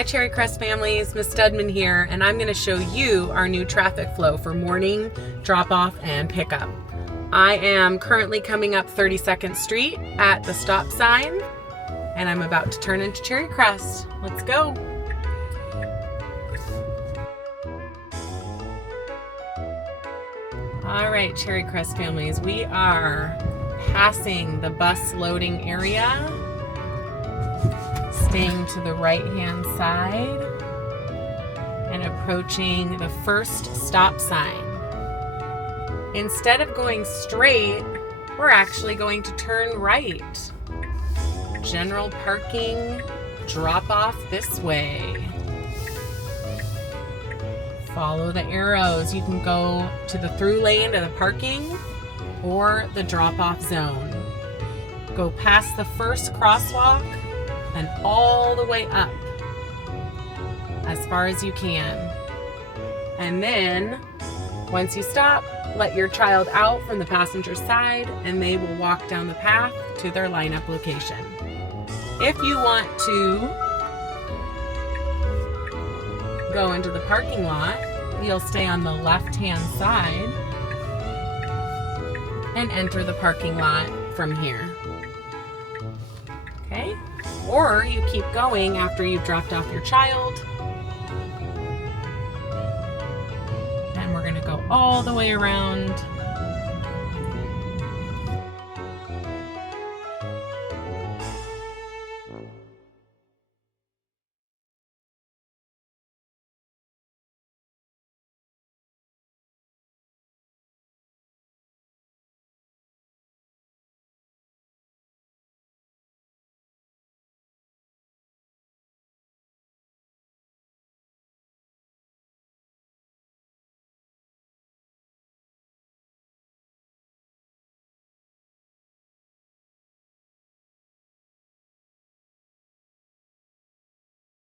Hi Cherry Crest families, Miss Studman here, and I'm going to show you our new traffic flow for morning drop-off and pickup. I am currently coming up 32nd Street at the stop sign, and I'm about to turn into Cherry Crest. Let's go. All right, Cherry Crest families, we are passing the bus loading area, staying to the right-hand side, and approaching the first stop sign. Instead of going straight, we're actually going to turn right. General parking, drop off this way. Follow the arrows. You can go to the through lane to the parking or the drop-off zone. Go past the first crosswalk and all the way up as far as you can. And then once you stop, let your child out from the passenger side and they will walk down the path to their lineup location. If you want to go into the parking lot, you'll stay on the left-hand side and enter the parking lot from here. Okay? Or you keep going after you've dropped off your child. And we're going to go all the way around